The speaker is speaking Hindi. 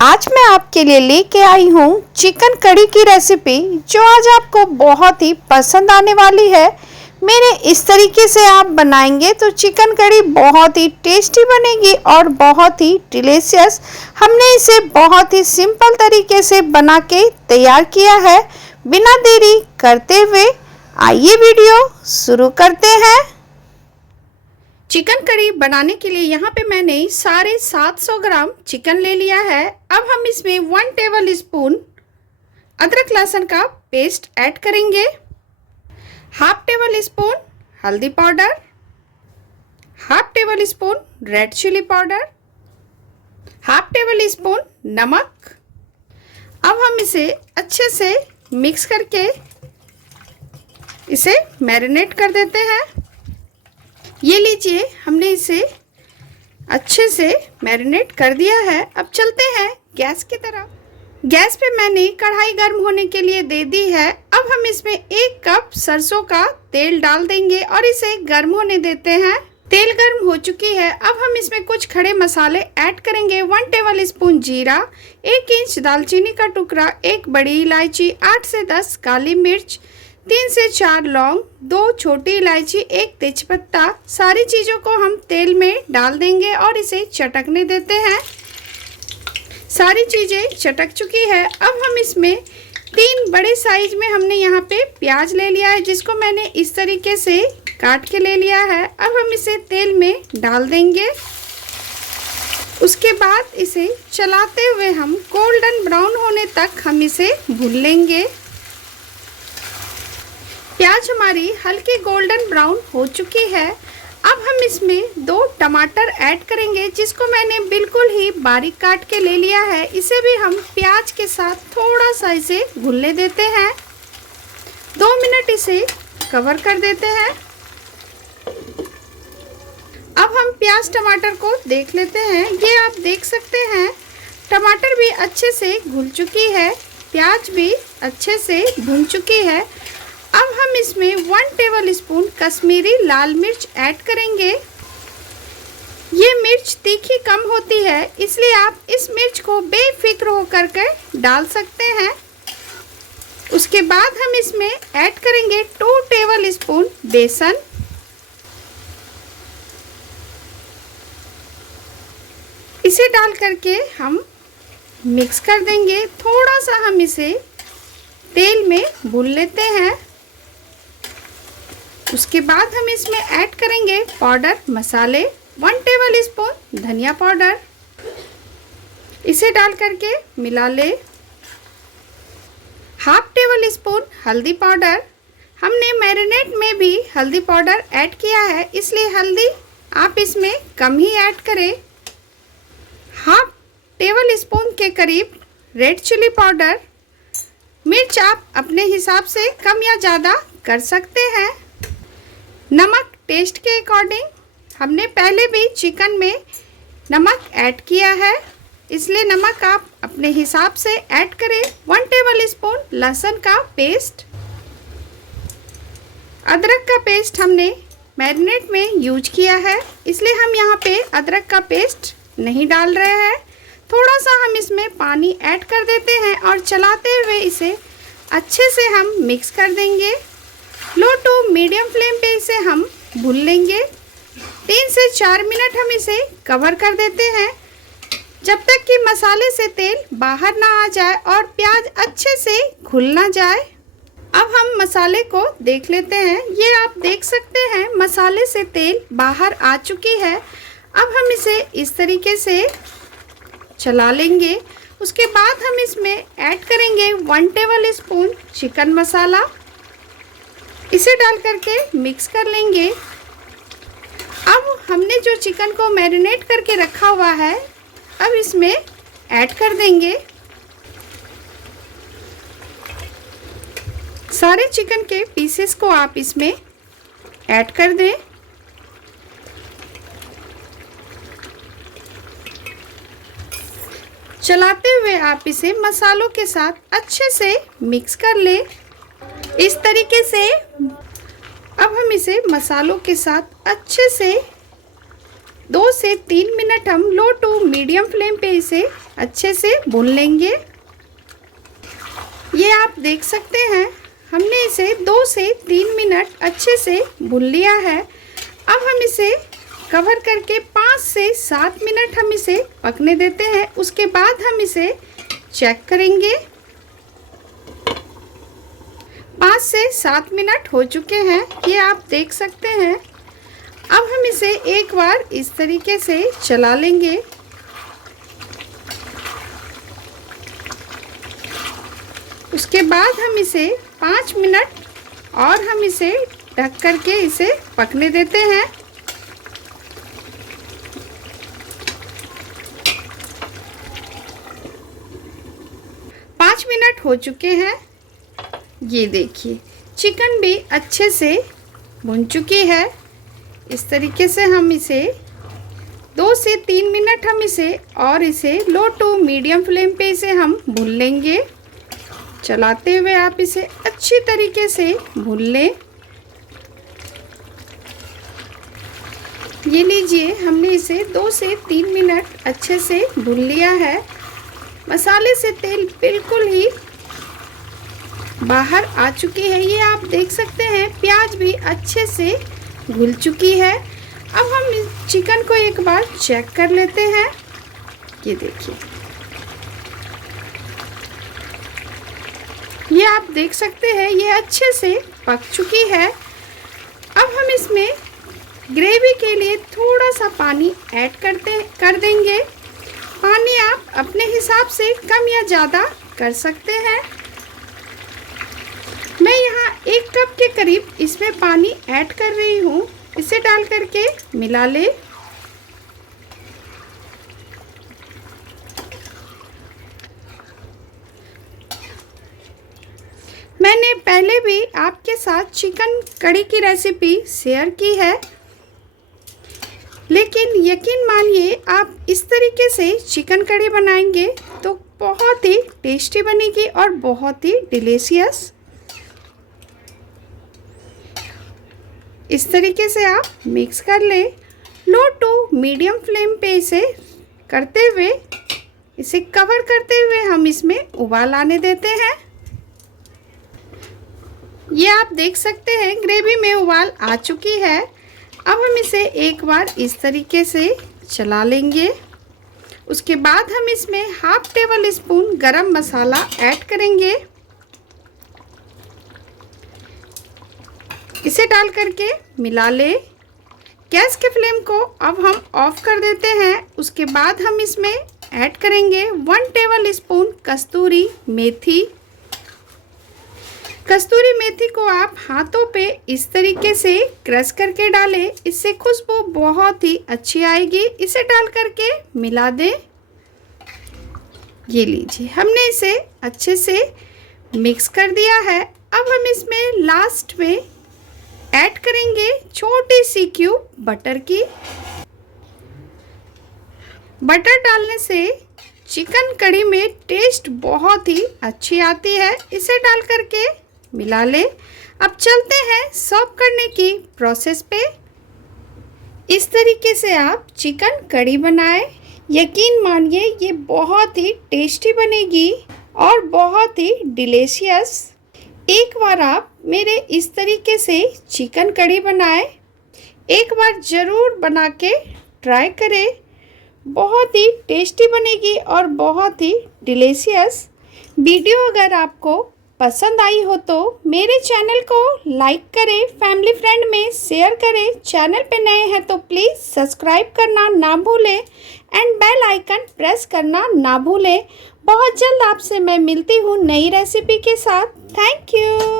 आज मैं आपके लिए लेके आई हूँ चिकन कड़ी की रेसिपी, जो आज आपको बहुत ही पसंद आने वाली है। मेरे इस तरीके से आप बनाएंगे तो चिकन कड़ी बहुत ही टेस्टी बनेगी और बहुत ही डिलीशियस। हमने इसे बहुत ही सिंपल तरीके से बना के तैयार किया है। बिना देरी करते हुए आइए वीडियो शुरू करते हैं। चिकन कड़ी बनाने के लिए यहाँ पे मैंने साढ़े 700 ग्राम चिकन ले लिया है। अब हम इसमें 1 टेबल स्पून अदरक लहसुन का पेस्ट ऐड करेंगे, हाफ टेबल स्पून हल्दी powder, half tablespoon red chilli powder, half tablespoon नमक। अब हम इसे अच्छे से मिक्स करके इसे मैरिनेट कर देते हैं। ये लीजिए, हमने इसे अच्छे से मैरिनेट कर दिया है। अब चलते हैं गैस की तरफ। गैस पे मैंने कढ़ाई गर्म होने के लिए दे दी है। अब हम इसमें 1 कप सरसों का तेल डाल देंगे और इसे गर्म होने देते हैं। तेल गर्म हो चुकी है। अब हम इसमें कुछ खड़े मसाले ऐड करेंगे। 1 टेबल स्पून जीरा, 1 इंच दालचीनी का टुकड़ा, 1 बड़ी इलायची, 8 से 10 काली मिर्च, 3 से 4 लौंग, 2 छोटी इलायची, 1 तेजपत्ता। सारी चीज़ों को हम तेल में डाल देंगे और इसे चटकने देते हैं। सारी चीज़ें चटक चुकी है। अब हम इसमें 3 बड़े साइज में हमने यहाँ पे प्याज ले लिया है, जिसको मैंने इस तरीके से काट के ले लिया है। अब हम इसे तेल में डाल देंगे। उसके बाद इसे चलाते हुए हम गोल्डन ब्राउन होने तक हम इसे भून लेंगे। प्याज हमारी हल्की गोल्डन ब्राउन हो चुकी है। अब हम इसमें 2 टमाटर ऐड करेंगे, जिसको मैंने बिल्कुल ही बारीक काट के ले लिया है। इसे भी हम प्याज के साथ थोड़ा सा इसे भूनने देते हैं। 2 मिनट इसे कवर कर देते हैं। अब हम प्याज टमाटर को देख लेते हैं। ये आप देख सकते हैं, टमाटर भी अच्छे से घुल चुकी है, प्याज भी अच्छे से भुन चुकी है। अब हम इसमें 1 टेबल स्पून कश्मीरी लाल मिर्च ऐड करेंगे। ये मिर्च तीखी कम होती है, इसलिए आप इस मिर्च को बेफिक्र होकर के डाल सकते हैं। उसके बाद हम इसमें ऐड करेंगे 2 टेबल स्पून बेसन, इसे डाल करके हम मिक्स कर देंगे। थोड़ा सा हम इसे तेल में भून लेते हैं। उसके बाद हम इसमें ऐड करेंगे पाउडर मसाले, 1 टेबल स्पून धनिया पाउडर, इसे डाल करके मिला ले। हाफ टेबल स्पून हल्दी पाउडर, हमने मैरिनेट में भी हल्दी पाउडर ऐड किया है, इसलिए हल्दी आप इसमें कम ही ऐड करें। हाफ टेबल स्पून के करीब रेड चिली पाउडर, मिर्च आप अपने हिसाब से कम या ज़्यादा कर सकते हैं। नमक टेस्ट के अकॉर्डिंग, हमने पहले भी चिकन में नमक ऐड किया है, इसलिए नमक आप अपने हिसाब से ऐड करें। 1 टेबल स्पून लहसुन का पेस्ट, अदरक का पेस्ट हमने मैरिनेट में यूज किया है, इसलिए हम यहाँ पे अदरक का पेस्ट नहीं डाल रहे हैं। थोड़ा सा हम इसमें पानी ऐड कर देते हैं और चलाते हुए इसे अच्छे से हम मिक्स कर देंगे। लो टू मीडियम फ्लेम पे इसे हम भून लेंगे। 3 से 4 मिनट हम इसे कवर कर देते हैं, जब तक कि मसाले से तेल बाहर ना आ जाए और प्याज अच्छे से घुल ना जाए। अब हम मसाले को देख लेते हैं। ये आप देख सकते हैं, मसाले से तेल बाहर आ चुकी है। अब हम इसे इस तरीके से चला लेंगे। उसके बाद हम इसमें ऐड करेंगे 1 टेबल स्पून चिकन मसाला, इसे डाल करके मिक्स कर लेंगे। अब हमने जो चिकन को मैरिनेट करके रखा हुआ है, अब इसमें ऐड कर देंगे। सारे चिकन के पीसेस को आप इसमें ऐड कर दें। चलाते हुए आप इसे मसालों के साथ अच्छे से मिक्स कर लें। इस तरीके से अब हम इसे मसालों के साथ अच्छे से 2 से 3 मिनट हम लो टू मीडियम फ्लेम पे इसे अच्छे से भून लेंगे। ये आप देख सकते हैं हमने इसे 2 से 3 मिनट अच्छे से भून लिया है। अब हम इसे कवर करके 5 से 7 मिनट हम इसे पकने देते हैं। उसके बाद हम इसे चेक करेंगे। 5 से 7 मिनट हो चुके हैं, ये आप देख सकते हैं। अब हम इसे एक बार इस तरीके से चला लेंगे। उसके बाद हम इसे 5 मिनट और हम इसे ढक करके इसे पकने देते हैं। मिनट हो चुके हैं। ये देखिए चिकन भी अच्छे से भुन चुकी है। इस तरीके से हम इसे 2 से 3 मिनट हम इसे और इसे लो टू मीडियम फ्लेम पे इसे हम भून लेंगे। चलाते हुए आप इसे अच्छी तरीके से भून लें। ये लीजिए हमने इसे 2 से 3 मिनट अच्छे से भून लिया है। मसाले से तेल बिल्कुल ही बाहर आ चुकी है, ये आप देख सकते हैं। प्याज भी अच्छे से घुल चुकी है। अब हम इस चिकन को एक बार चेक कर लेते हैं। ये देखिए, ये आप देख सकते हैं ये अच्छे से पक चुकी है। अब हम इसमें ग्रेवी के लिए थोड़ा सा पानी ऐड कर देंगे। पानी आप अपने हिसाब से कम या ज़्यादा कर सकते हैं। मैं यहाँ 1 कप के करीब इसमें पानी ऐड कर रही हूँ। इसे डाल करके मिला ले। मैंने पहले भी आपके साथ चिकन कड़ी की रेसिपी शेयर की है, लेकिन यकीन मानिए आप इस तरीके से चिकन कड़ी बनाएंगे तो बहुत ही टेस्टी बनेगी और बहुत ही डिलीशियस। इस तरीके से आप मिक्स कर लें। लो टू मीडियम फ्लेम पे इसे करते हुए, इसे कवर करते हुए हम इसमें उबाल आने देते हैं। ये आप देख सकते हैं ग्रेवी में उबाल आ चुकी है। अब हम इसे एक बार इस तरीके से चला लेंगे। उसके बाद हम इसमें हाफ टेबल स्पून गरम मसाला ऐड करेंगे। इसे डाल करके मिला ले। गैस के फ्लेम को अब हम ऑफ कर देते हैं। उसके बाद हम इसमें ऐड करेंगे 1 टेबल स्पून कस्तूरी मेथी। कस्तूरी मेथी को आप हाथों पे इस तरीके से क्रश करके डालें, इससे खुशबू बहुत ही अच्छी आएगी। इसे डाल करके मिला दें। ये लीजिए हमने इसे अच्छे से मिक्स कर दिया है। अब हम इसमें लास्ट में ऐड करेंगे छोटी सी क्यूब बटर की। बटर डालने से चिकन कड़ी में टेस्ट बहुत ही अच्छी आती है। इसे डाल करके मिला ले। अब चलते हैं सर्व करने की प्रोसेस पे। इस तरीके से आप चिकन कड़ी बनाएं, यकीन मानिए ये बहुत ही टेस्टी बनेगी और बहुत ही डिलीशियस। एक बार आप मेरे इस तरीके से चिकन कड़ी बनाएं, एक बार ज़रूर बना के ट्राई करें। बहुत ही टेस्टी बनेगी और बहुत ही डिलीशियस। वीडियो अगर आपको पसंद आई हो तो मेरे चैनल को लाइक करें, फैमिली फ्रेंड में शेयर करें। चैनल पे नए हैं तो प्लीज़ सब्सक्राइब करना ना भूलें एंड बेल आइकन प्रेस करना ना भूलें। बहुत जल्द आपसे मैं मिलती हूँ नई रेसिपी के साथ। Thank you.